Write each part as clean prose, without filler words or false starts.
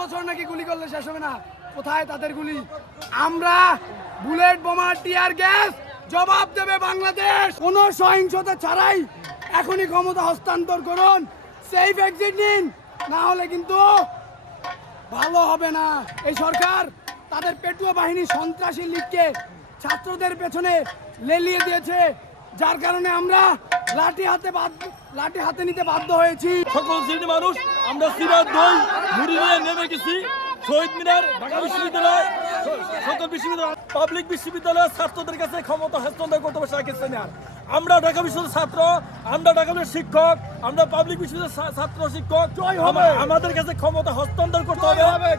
বছর নাকি গুলি করলে শেষ হবে না। কোথায় তাদের গুলি? আমরা বুলেট বোমা টিয়ার গ্যাস জবাব দেবে বাংলাদেশ। কোনো সহিংসতা ছাড়াই এখনই ক্ষমতা হস্তান্তর করুন, সেফ এক্সিট নিন, না হলে কিন্তু ভালো হবে না। এই সরকার তাদের পেটুয়া বাহিনী সন্ত্রাসী লীগকে ছাত্রদের পেছনে লেলিয়ে দিয়েছে, যার কারণে আমরা লাঠি হাতে নিতে বাধ্য হয়েছি। সকল শ্রেণীর মানুষ আমরা সিরাত দই মুড়ি নিয়ে নেমে গেছি শহীদ মিনার, ঢাকা বিশ্ববিদ্যালয়, সকল বিশ্ববিদ্যালয়, পাবলিক বিশ্ববিদ্যালয়ের ছাত্রদের কাছে ক্ষমতা হস্তান্তর করতে হবে শেখ হাসিনার। আমরা ঢাকা বিশ্ববিদ্যালয়ের ছাত্র, আমরা ঢাকা বিশ্ববিদ্যালয়ের শিক্ষক, আমরা পাবলিক বিশ্ববিদ্যালয়ের ছাত্র শিক্ষক, আমাদের কাছে ক্ষমতা হস্তান্তর করতে হবে।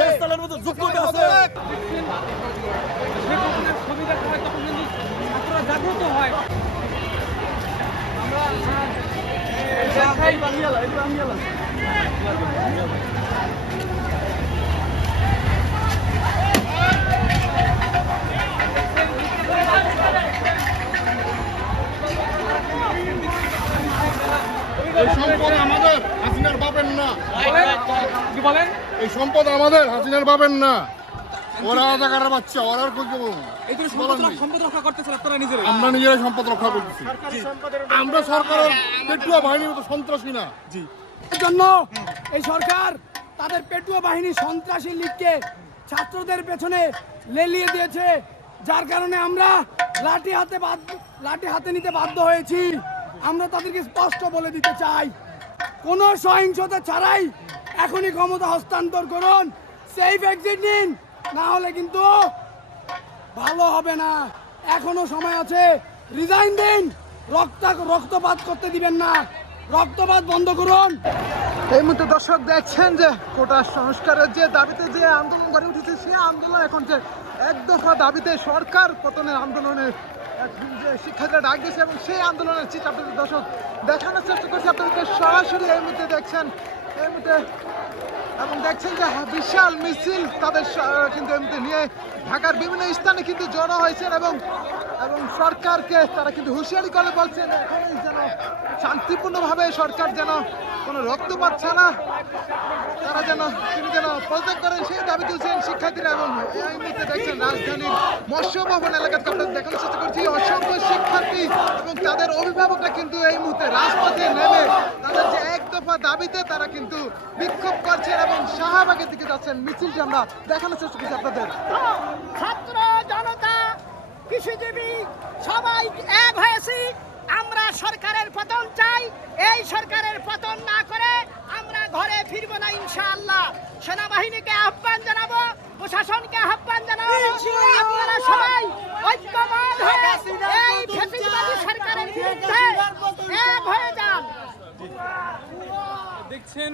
দেশ চালানোর মতো যোগ্যতা আছে। জাগ্রত হয়। এই সম্পদ আমাদের, হাসিনার বাপের না। কি বলেন? এই সম্পদ আমাদের, হাসিনার বাপের না। ওরা রাজাকারের বাচ্চা, ওরা আর কই দেবো? সম্পদ রক্ষা করতেছেন আপনারা নিজেরা? আমরা নিজেরাই সম্পদ রক্ষা করতেছি। আমরা সরকারের পেটুয়া বাহিনীর মতো সন্ত্রাসী না। এর জন্য এই সরকার তাদের পেটুয়া বাহিনী সন্ত্রাসী লীগকে ছাত্রদের পেছনে লেলিয়ে দিয়েছে, যার কারণে আমরা লাঠি হাতে নিতে বাধ্য হয়েছি। আমরা তাদেরকে স্পষ্ট বলে দিতে চাই, কোনো সহিংসতা ছাড়াই এখনই ক্ষমতা হস্তান্তর করুন, সেফ এক্সিট নিন, না হলে কিন্তু ভালো হবে না। এখনো সময় আছে, রিজাইন দিন, রক্তপাত করতে দিবেন না, রক্তপাত বন্ধ করুন। এই মুহূর্তে দর্শক দেখছেন যে কোটা সংস্কারের যে দাবিতে যে আন্দোলন গড়ে উঠেছে, সেই আন্দোলন এখন যে এক দফা দাবিতে সরকার পতনের আন্দোলনের যে শিক্ষার্থীরা ডাক দিয়েছে, এবং সেই আন্দোলনের চিত্র আপনাদের দর্শক দেখানোর চেষ্টা করছি আপনাদেরকে সরাসরি। এই মুহূর্তে দেখছেন, এই মুহূর্তে এবং দেখছেন যে বিশাল মিছিল তাদের কিন্তু এই মুহূর্তে নিয়ে ঢাকার বিভিন্ন স্থানে কিন্তু জড়ো হয়েছেন, এবং সরকারকে তারা কিন্তু হুঁশিয়ারি করে বলছেন এখনই যেন শান্তিপূর্ণভাবে সরকার যেন কোনো রক্তপাত ছাড়া তারা তিনি যেন পদত্যাগ করেন, সেই দাবি তুলছেন শিক্ষার্থীরা। এবং এই মুহূর্তে দেখছেন রাজধানীর মৎস্য ভবন এলাকাতে আপনাদের দেখানোর চেষ্টা করছি অসংখ্য শিক্ষার্থী এবং তাদের অভিভাবকরা কিন্তু এই মুহূর্তে রাজপথে নেমে তাদের যে এক দফা দাবিতে তারা কিন্তু বিক্ষোভ করছেন এবং শাহবাগের দিকে যাচ্ছেন। মিছিলটি আমরা দেখানোর চেষ্টা করছি আপনাদের। ছাত্র জনতা কৃষিজীবী সবাই এক হয়েছি, আমরা সরকারের পতন চাই। এই সরকারের পতন না করে আমরা ঘরে ফিরবো না ইনশাআল্লাহ। সেনাবাহিনীকে আহ্বান জানাবো, প্রশাসনকে আহ্বান জানাবো, আপনারা সবাই ঐক্যবদ্ধ হয়ে এই ফ্যাসিবাদী সরকারের বিরুদ্ধে এক হয়ে যান। দেখছেন